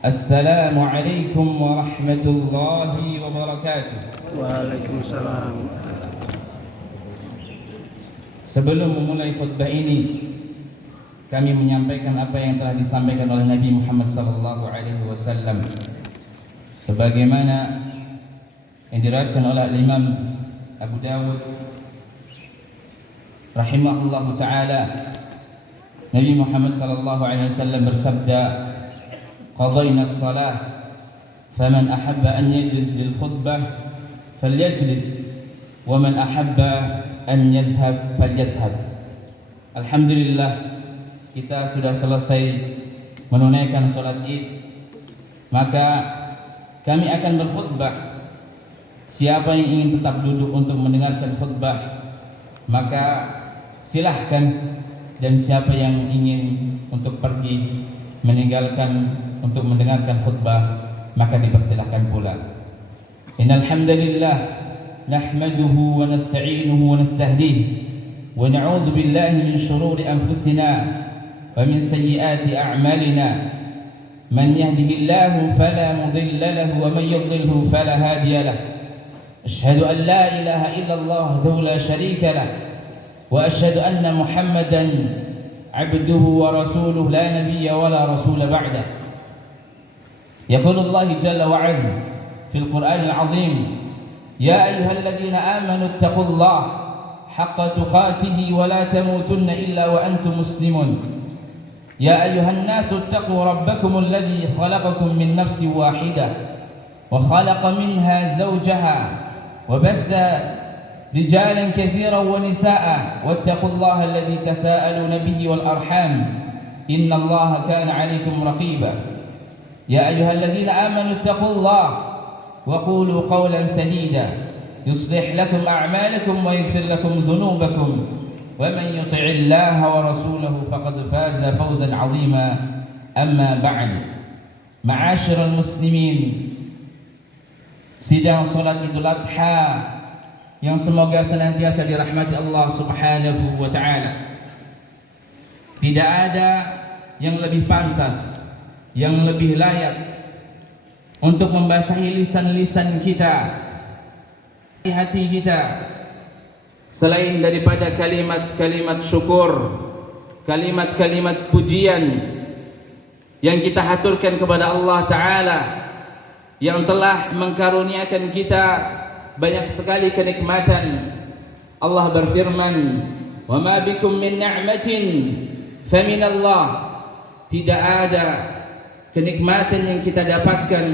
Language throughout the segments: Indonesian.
Assalamualaikum warahmatullahi wabarakatuh. Waalaikumsalam. Sebelum memulai khutbah ini, kami menyampaikan apa yang telah disampaikan oleh Nabi Muhammad SAW, sebagaimana yang diriwayatkan oleh Imam Abu Dawud rahimahullahu taala. Nabi Muhammad SAW bersabda, qadayna as-salah faman ahabba an yajlis lil khutbah falyajlis wa man ahabba an yadhhab falyadhhab. Alhamdulillah, kita sudah selesai menunaikan salat Id, maka kami akan berkhutbah. Siapa yang ingin tetap duduk untuk mendengarkan khutbah, maka silahkan, dan siapa yang ingin untuk pergi meninggalkan untuk mendengarkan khutbah, maka dipersilahkan pula. Innal hamdalillah nahmaduhu wa nasta'inuhu wa nastahdihi wa na'udzu billahi min shururi anfusina wa min sayyiati a'malina. Man yahdihillahu fala mudilla lahu wa man yudlilhu fala hadiya lahu. Ashhadu an la ilaha illallah wahdahu la sharika lahu wa ashhadu anna Muhammadan abduhu wa rasuluhu la nabiyya wa la rasula ba'dah. يقول الله جل وعز في القرآن العظيم: يا أيها الذين آمنوا اتقوا الله حق تقاته ولا تموتن إلا وأنتم مسلمون. يا أيها الناس اتقوا ربكم الذي خلقكم من نفس واحدة وخلق منها زوجها وبث رجالا كثيرا ونساء واتقوا الله الذي تساءلون به والأرحام إن الله كان عليكم رقيبا. يا أيها الذين آمنوا اتقوا الله وقولوا قولا سديدا يصلح لكم أعمالكم ويغفر لكم ذنوبكم ومن يطع الله ورسوله فقد فاز فوزا عظيما. أما بعد، معاشر المسلمين, sidang salat Idul Adha yang semoga senantiasa dirahmati Allah Subhanahu wa taala. Tidak ada yang lebih pantas, yang lebih layak untuk membasahi lisan-lisan kita, hati kita, selain daripada kalimat-kalimat syukur, kalimat-kalimat pujian yang kita haturkan kepada Allah Ta'ala yang telah mengkaruniakan kita banyak sekali kenikmatan. Allah berfirman, wa ma bikum min ni'matin faminallah. Tidak ada kenikmatan yang kita dapatkan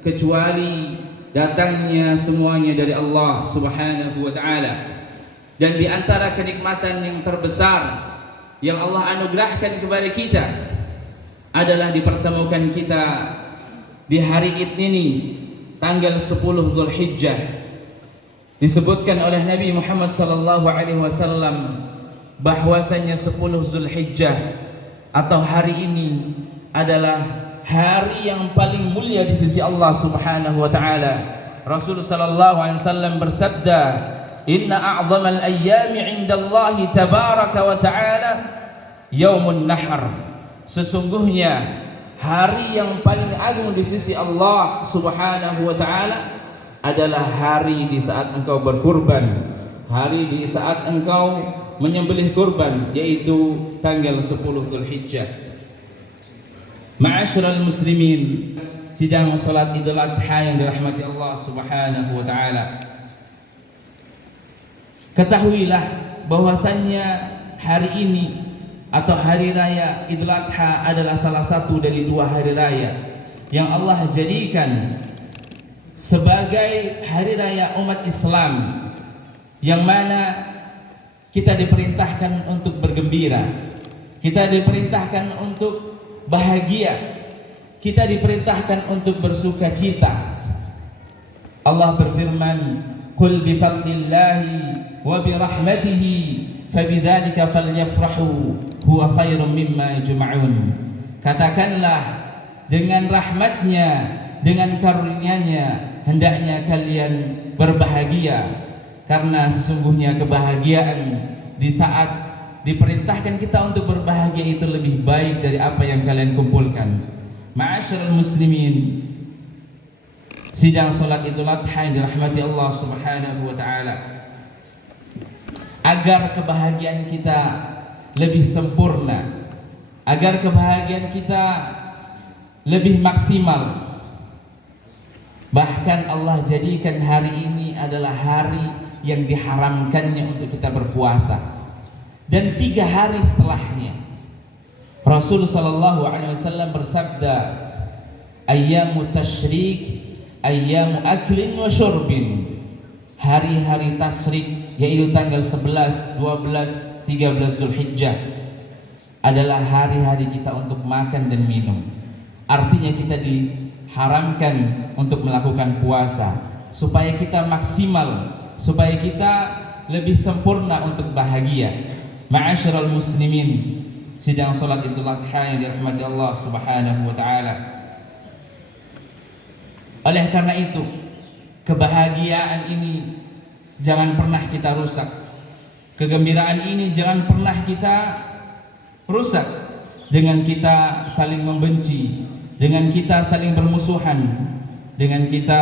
kecuali datangnya semuanya dari Allah Subhanahu wa taala. Dan di antara kenikmatan yang terbesar yang Allah anugerahkan kepada kita adalah dipertemukan kita di hari Id ini, tanggal 10 Dzulhijjah. Disebutkan oleh Nabi Muhammad sallallahu alaihi wasallam bahwasanya 10 Dzulhijjah atau hari ini adalah hari yang paling mulia di sisi Allah Subhanahu wa taala. Rasulullah sallallahu alaihi wasallam bersabda, "Inna a'zamal ayyami 'indallahi tabaraka wa ta'ala yaumun nahr." Sesungguhnya hari yang paling agung di sisi Allah Subhanahu wa taala adalah hari di saat engkau berkurban, hari di saat engkau menyembelih kurban, yaitu tanggal 10 Dzulhijjah. Ma'asyiral muslimin, sidang salat Idul Adha yang dirahmati Allah Subhanahu wa taala. Ketahuilah bahwasannya hari ini atau hari raya Idul Adha adalah salah satu dari dua hari raya yang Allah jadikan sebagai hari raya umat Islam, yang mana kita diperintahkan untuk bergembira, kita diperintahkan untuk bahagia, kita diperintahkan untuk bersuka cita. Allah berfirman, "Qul bi fadlillahi wa bi rahmatihi fabidzalika falyafrahu huwa khairum mimma yajma'un." Katakanlah, dengan rahmatnya, dengan karunia-Nya hendaknya kalian berbahagia, karena sesungguhnya kebahagiaan di saat diperintahkan kita untuk berbahagia itu lebih baik dari apa yang kalian kumpulkan. Ma'asyiral muslimin, sidang salat Idul Adha yang dirahmati Allah Subhanahu wa taala, agar kebahagiaan kita lebih sempurna, agar kebahagiaan kita lebih maksimal, bahkan Allah jadikan hari ini adalah hari yang diharamkannya untuk kita berpuasa, dan 3 hari setelahnya Rasul sallallahu alaihi wasallam bersabda, ayyamu tasyrik ayyamu aklin wa syurbin. Hari-hari tasyrik yaitu tanggal 11, 12, 13 Zulhijjah adalah hari-hari kita untuk makan dan minum. Artinya kita diharamkan untuk melakukan puasa supaya kita maksimal, supaya kita lebih sempurna untuk bahagia. Ma'asyiral muslimin, sidang salat Idul Adha yang dirahmati Allah Subhanahu wa taala. Oleh karena itu, kebahagiaan ini jangan pernah kita rusak. Kegembiraan ini jangan pernah kita rusak dengan kita saling membenci, dengan kita saling bermusuhan, dengan kita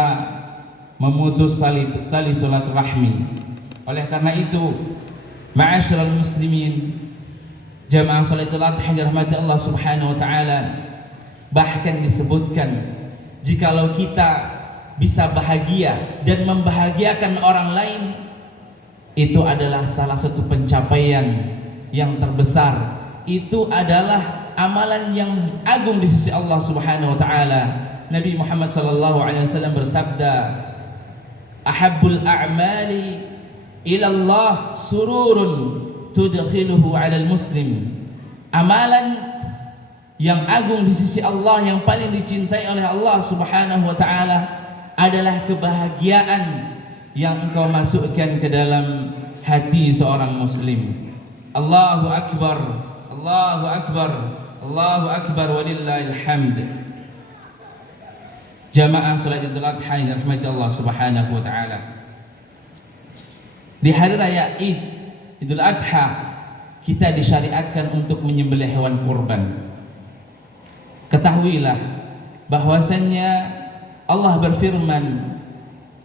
memutus tali silaturahmi. Oleh karena itu, ma'asyiral muslimin, jamaah salat Idul Adha yang dirahmati Allah Subhanahu wa taala, bahkan disebutkan jikalau kita bisa bahagia dan membahagiakan orang lain, itu adalah salah satu pencapaian yang terbesar. Itu adalah amalan yang agung di sisi Allah Subhanahu wa taala. Nabi Muhammad sallallahu alaihi wasallam bersabda, ahabbul a'mali ila Allah sururun tudkhiluhu 'alal muslim. Amalan yang agung di sisi Allah, yang paling dicintai oleh Allah Subhanahu wa taala adalah kebahagiaan yang engkau masukkan ke dalam hati seorang muslim. Allahu akbar, Allahu akbar, Allahu akbar, walillahil hamd. Jamaah salat Idul Adha yang dirahmati Allah Subhanahu wa taala, di hari raya Idul Adha kita disyariatkan untuk menyembelih hewan kurban. Ketahuilah bahwasannya Allah berfirman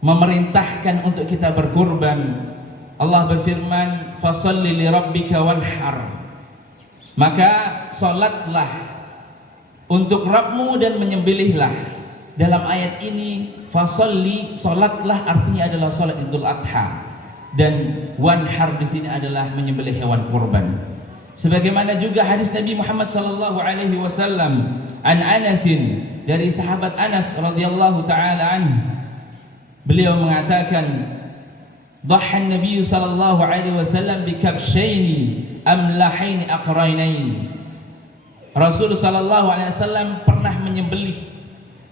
memerintahkan untuk kita berkurban. Allah berfirman, fasalli li rabbika wanhar. Maka salatlah untuk Rabbmu dan menyembelihlah. Dalam ayat ini fasalli, salatlah artinya adalah salat Idul Adha, dan wanhar di sini adalah menyembelih hewan kurban. Sebagaimana juga hadis Nabi Muhammad sallallahu alaihi wasallam an Anasin, dari sahabat Anas radhiyallahu taala anhu, beliau mengatakan, dhahan Nabi sallallahu alaihi wasallam bi kabshaini amlahaini aqrainain. Rasul sallallahu alaihi wasallam pernah menyembelih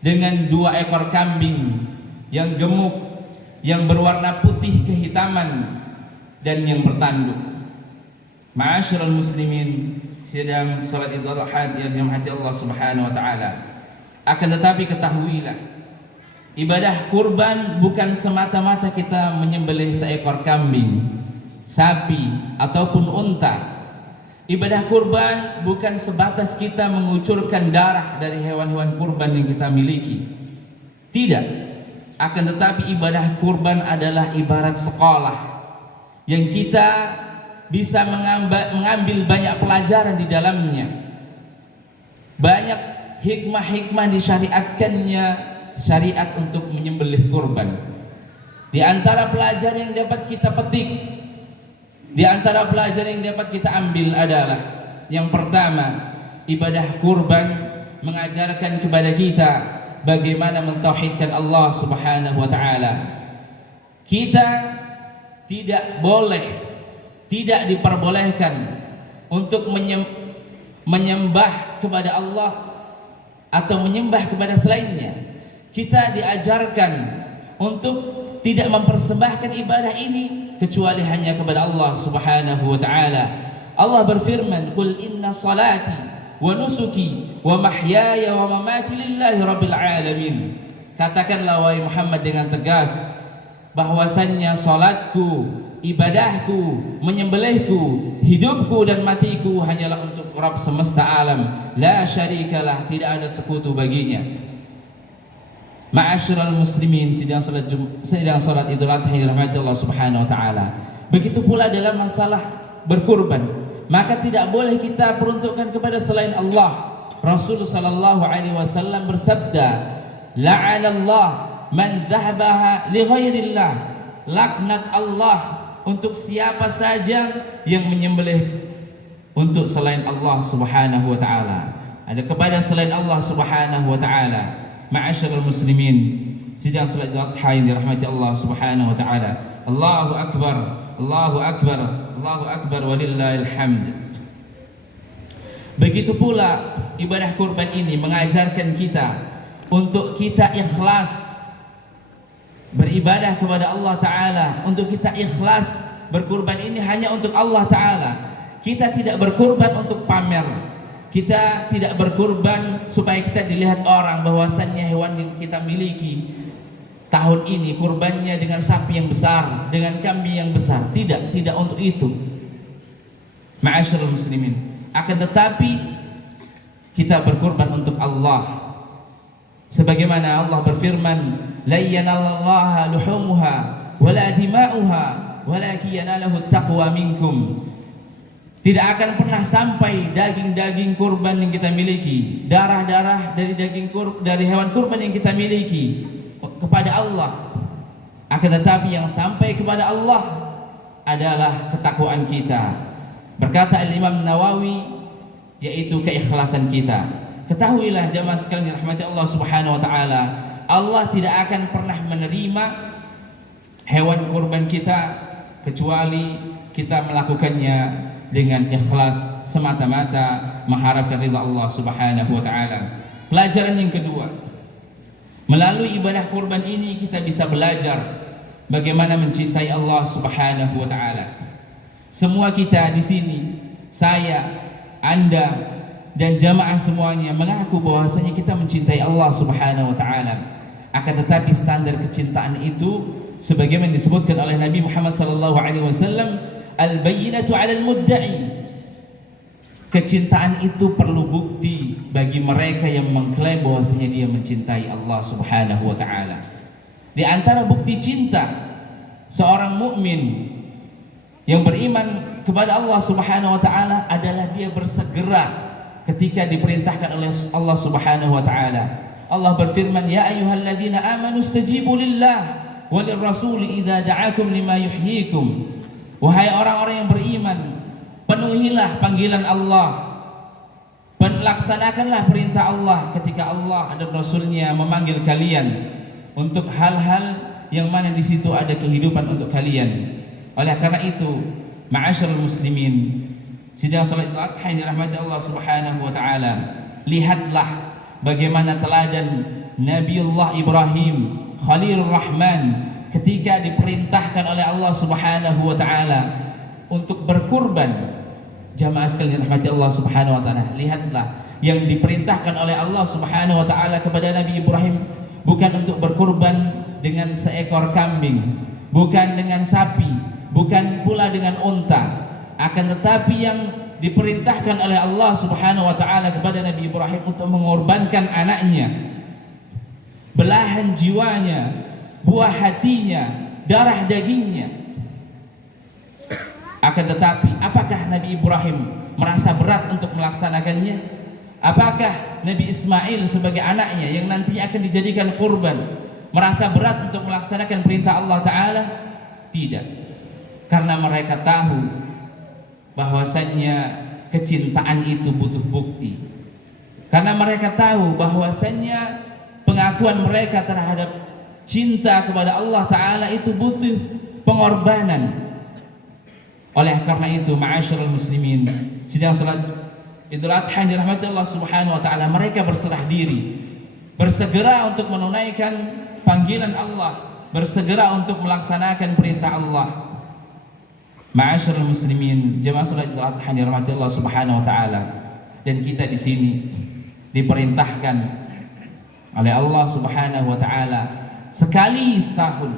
dengan 2 ekor kambing yang gemuk, yang berwarna putih kehitaman, dan yang bertanduk. Ma'asyiral muslimin, sidang salat Idul Adha yang dirahmati Allah Subhanahu wa taala. Akan tetapi ketahuilah, ibadah kurban bukan semata-mata kita menyembelih seekor kambing, sapi ataupun unta. Ibadah kurban bukan sebatas kita mengucurkan darah dari hewan-hewan kurban yang kita miliki. Tidak. Akan tetapi ibadah kurban adalah ibarat sekolah yang kita bisa mengambil banyak pelajaran di dalamnya. Banyak hikmah-hikmah disyariatkannya syariat untuk menyembelih kurban. Di antara pelajaran yang dapat kita petik, di antara pelajaran yang dapat kita ambil adalah, yang pertama, ibadah kurban mengajarkan kepada kita bagaimana mentauhidkan Allah Subhanahu wa taala. Kita tidak diperbolehkan untuk menyembah kepada Allah atau menyembah kepada selainnya. Kita diajarkan untuk tidak mempersembahkan ibadah ini kecuali hanya kepada Allah Subhanahu wa taala. Allah berfirman, "Qul inna salati wa nusuki wa mahyaya wa mamati lillahi rabbil alamin." Katakanlah wahai Muhammad dengan tegas bahwasannya salatku, ibadahku, menyembelihku, hidupku dan matiku hanyalah untuk Rabb semesta alam, la syarikalah, tidak ada sekutu baginya. Ma'asyiral muslimin, sidang salat Idul Adha yang dirahmati Allah Subhanahu wa taala. Begitu pula dalam masalah berkurban, maka tidak boleh kita peruntukkan kepada selain Allah. Rasul sallallahu alaihi wasallam bersabda, la'anallah man dhahabaha li ghairillah. Laknat Allah untuk siapa saja yang menyembelih untuk selain Allah Subhanahu wa taala. Ada kepada selain Allah Subhanahu wa taala. Ma'asyiral muslimin, sidang salat Idul Adha yang dirahmati Allah Subhanahu wa taala. Allahu akbar, Allahu akbar, Allahu akbar walillahil hamd. Begitu pula ibadah kurban ini mengajarkan kita untuk kita ikhlas beribadah kepada Allah Ta'ala, untuk kita ikhlas berkurban ini hanya untuk Allah Ta'ala. Kita tidak berkurban untuk pamer, kita tidak berkurban supaya kita dilihat orang bahwasannya hewan yang kita miliki tahun ini kurbannya dengan sapi yang besar, dengan kambing yang besar. Tidak untuk itu. Ma'asyiral muslimin, akan tetapi kita berkurban untuk Allah. Sebagaimana Allah berfirman, la yanalallaha luhumuha wala dima'uha walakin yanaluhu taqwa minkum. Tidak akan pernah sampai daging-daging kurban yang kita miliki, darah-darah dari dari hewan kurban yang kita miliki kepada Allah. Akan tetapi yang sampai kepada Allah adalah ketakwaan kita. Berkata Al-Imam Nawawi, yaitu keikhlasan kita. Ketahuilah jamaah sekalian rahmati Allah Subhanahu wa taala, Allah tidak akan pernah menerima hewan kurban kita kecuali kita melakukannya dengan ikhlas semata-mata mengharapkan ridha Allah Subhanahu wa taala. Pelajaran yang kedua, melalui ibadah kurban ini kita bisa belajar bagaimana mencintai Allah Subhanahu wa taala. Semua kita di sini, saya, Anda dan jamaah semuanya mengaku bahwasanya kita mencintai Allah Subhanahu wa taala. Akan tetapi standar kecintaan itu sebagaimana disebutkan oleh Nabi Muhammad sallallahu alaihi wasallam, al-bayyinatu 'alal mudda'i. Kecintaan itu perlu bukti bagi mereka yang mengklaim bahwasanya dia mencintai Allah Subhanahu wa taala. Di antara bukti cinta seorang mukmin yang beriman kepada Allah Subhanahu wa taala adalah dia bersegera ketika diperintahkan oleh Allah Subhanahu wa taala. Allah berfirman, ya ayyuhalladzina amanu istajibu lillah walir rasul idza da'akum lima yuhyikum. Wahai orang-orang yang beriman, penuhilah panggilan Allah, laksanakanlah perintah Allah ketika Allah dan Rasulnya memanggil kalian untuk hal-hal yang mana di situ ada kehidupan untuk kalian. Oleh karena itu, ma'asyiral muslimin, sidang salat Idul Adha yang dirahmati Allah Subhanahu wa taala, lihatlah bagaimana teladan Nabiullah Ibrahim Khalilur Rahman ketika diperintahkan oleh Allah Subhanahu wa taala untuk berkurban. Jamaah sekalian dirahmati Allah Subhanahu wa taala, lihatlah yang diperintahkan oleh Allah Subhanahu wa taala kepada Nabi Ibrahim bukan untuk berkurban dengan seekor kambing, bukan dengan sapi, bukan pula dengan unta, akan tetapi yang diperintahkan oleh Allah Subhanahu wa taala kepada Nabi Ibrahim untuk mengorbankan anaknya, belahan jiwanya, buah hatinya, darah dagingnya. Akan tetapi apakah Nabi Ibrahim merasa berat untuk melaksanakannya? Apakah Nabi Ismail sebagai anaknya yang nantinya akan dijadikan kurban merasa berat untuk melaksanakan perintah Allah Ta'ala? Tidak, karena mereka tahu bahwasannya kecintaan itu butuh bukti, karena mereka tahu bahwasannya pengakuan mereka terhadap cinta kepada Allah Ta'ala itu butuh pengorbanan. Oleh karena itu, ma'asyiral muslimin, sidang salat Idul Adha yang dirahmati Allah Subhanahu wa taala, mereka berserah diri, bersegera untuk menunaikan panggilan Allah, bersegera untuk melaksanakan perintah Allah. Ma'asyiral muslimin, jemaah salat Idul Adha yang dirahmati Allah Subhanahu wa taala, dan kita di sini diperintahkan oleh Allah Subhanahu wa taala sekali setahun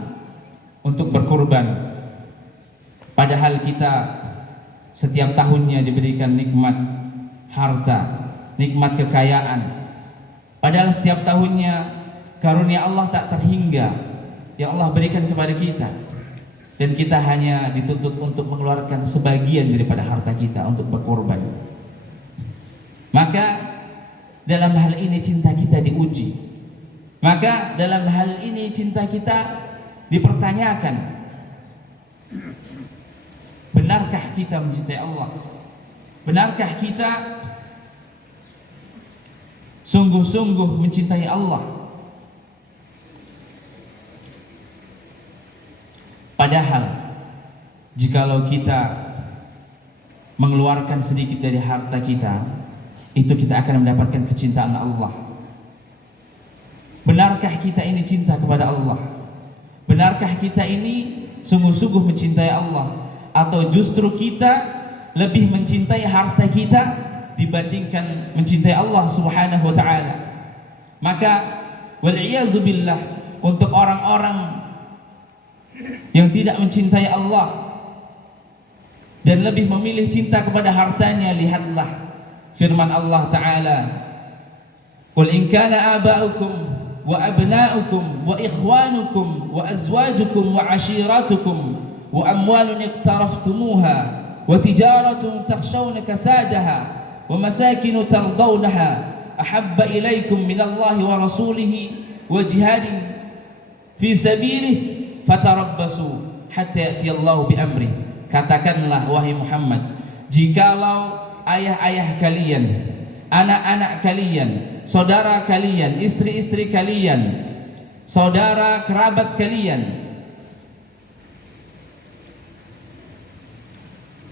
untuk berkurban. Padahal kita setiap tahunnya diberikan nikmat harta, nikmat kekayaan. Padahal setiap tahunnya karunia Allah tak terhingga yang Allah berikan kepada kita, dan kita hanya dituntut untuk mengeluarkan sebagian daripada harta kita untuk berkorban. Maka dalam hal ini cinta kita diuji. Maka dalam hal ini cinta kita dipertanyakan. Benarkah kita mencintai Allah? Benarkah kita sungguh-sungguh mencintai Allah? Padahal jikalau kita mengeluarkan sedikit dari harta kita, itu kita akan mendapatkan kecintaan Allah. Benarkah kita ini cinta kepada Allah? Benarkah kita ini sungguh-sungguh mencintai Allah? Atau justru kita lebih mencintai harta kita dibandingkan mencintai Allah Subhanahu wa ta'ala? Maka wal'iyazu billah, untuk orang-orang yang tidak mencintai Allah dan lebih memilih cinta kepada hartanya, lihatlah firman Allah Ta'ala, qul in kana aba'ukum wa abna'ukum wa ikhwanukum wa azwajukum wa ashiratukum wa amwalun iqtaraftumuha wa tijaratun takhshawna kasadaha wa masakinu tardawnaha ahabba ilaykum minallahi wa rasulihi wa jihadin fi sabilihi fatarabbasu hatta ya'tiyallahu bi amri. Katakanlah wahai Muhammad, jikalau ayah-ayah kalian, anak-anak kalian, saudara kalian, istri-istri kalian, saudara kerabat kalian,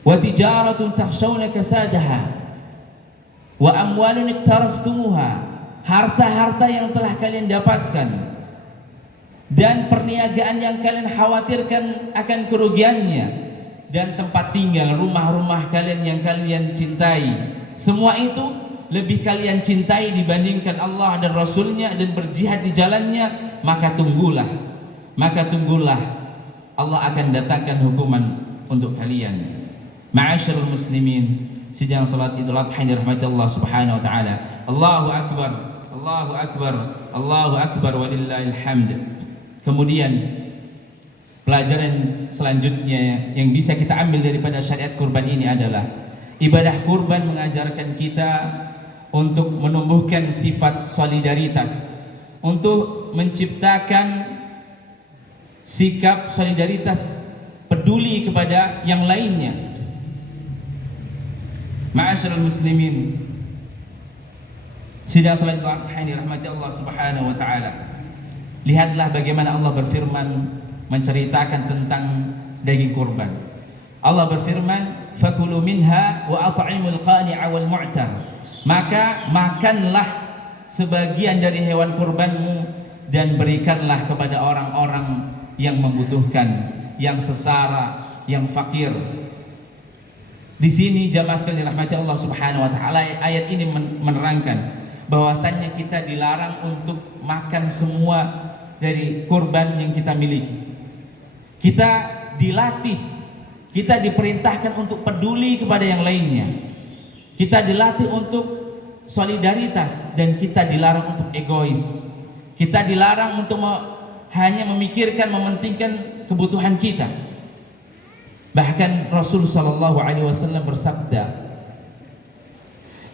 wa tijaratun takhshawna kasadaha wa amwalun iqtaraftumuha, harta-harta yang telah kalian dapatkan dan perniagaan yang kalian khawatirkan akan kerugiannya, dan tempat tinggal, rumah-rumah kalian yang kalian cintai, semua itu lebih kalian cintai dibandingkan Allah dan Rasulnya dan berjihad di jalannya, maka tunggulah Allah akan datangkan hukuman untuk kalian. Ma'asyiral muslimin, sidang salat Idul Adha yang dirahmati Allah Subhanahu wa taala. Allahu akbar, Allahu akbar, Allahu akbar walillahil hamd. Kemudian pelajaran selanjutnya yang bisa kita ambil daripada syariat kurban ini adalah ibadah kurban mengajarkan kita untuk menumbuhkan sifat solidaritas, untuk menciptakan sikap solidaritas peduli kepada yang lainnya. Ma'asyiral muslimin, sidang salat Idul Adha yang dirahmati Allah Subhanahu wa taala. Lihatlah bagaimana Allah berfirman menceritakan tentang daging kurban. Allah berfirman, fakulu minha wa at'imul qani'a wal mu'tar. Maka makanlah sebagian dari hewan kurbanmu dan berikanlah kepada orang-orang yang membutuhkan, yang sesara, yang fakir. Di sini jamaah sekalian dirahmati Allah Subhanahu wa taala, ayat ini menerangkan bahwasannya kita dilarang untuk makan semua dari kurban yang kita miliki. Kita dilatih, kita diperintahkan untuk peduli kepada yang lainnya. Kita dilatih untuk solidaritas dan kita dilarang untuk egois. Kita dilarang untuk hanya memikirkan, mementingkan kebutuhan kita. Bahkan Rasul sallallahu alaihi wasallam bersabda,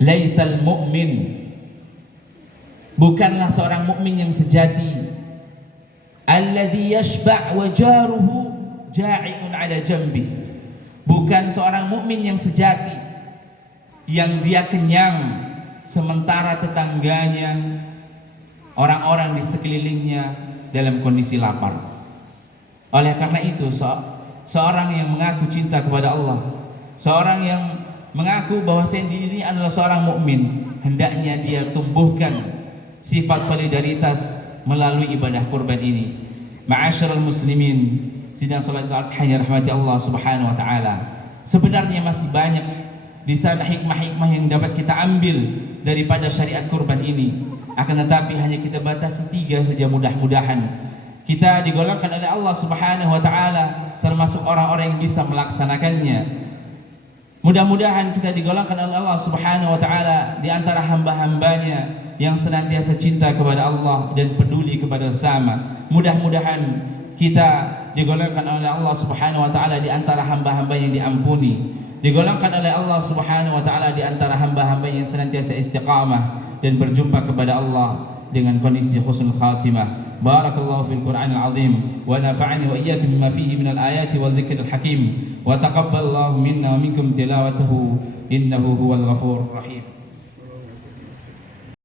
"Laisal mu'min", bukanlah seorang mukmin yang sejati, alladzi yashba' wa jaruhu ja'i'un 'ala janbih. Bukan seorang mukmin yang sejati yang dia kenyang sementara tetangganya, orang-orang di sekelilingnya dalam kondisi lapar. Oleh karena itu, seorang yang mengaku cinta kepada Allah, seorang yang mengaku bahwa dirinya adalah seorang mukmin, hendaknya dia tumbuhkan sifat solidaritas melalui ibadah kurban ini. Ma'asyiral muslimin, sidang salat Idul Adha yang rahmati Allah Subhanahu wa taala. Sebenarnya masih banyak di sana hikmah-hikmah yang dapat kita ambil daripada syariat kurban ini. Akan tetapi hanya kita batasi 3 saja, mudah-mudahan kita digolongkan oleh Allah Subhanahu wa taala termasuk orang-orang yang bisa melaksanakannya. Mudah-mudahan kita digolongkan oleh Allah Subhanahu wa taala di antara hamba-hambanya yang senantiasa cinta kepada Allah dan peduli kepada sesama. Mudah-mudahan kita digolongkan oleh Allah Subhanahu wa taala di antara hamba-hamba yang diampuni. Digolongkan oleh Allah Subhanahu wa taala di antara hamba-hamba yang senantiasa istiqamah dan berjumpa kepada Allah dengan kondisi husnul khatimah. Barakallahu fil Qur'anil azim wa nafa'ani wa iyyakum bima fihi minal ayati wal dzikril hakim wa taqabbalallahu minna wa minkum tilawatahu innahu huwal ghafurur rahim.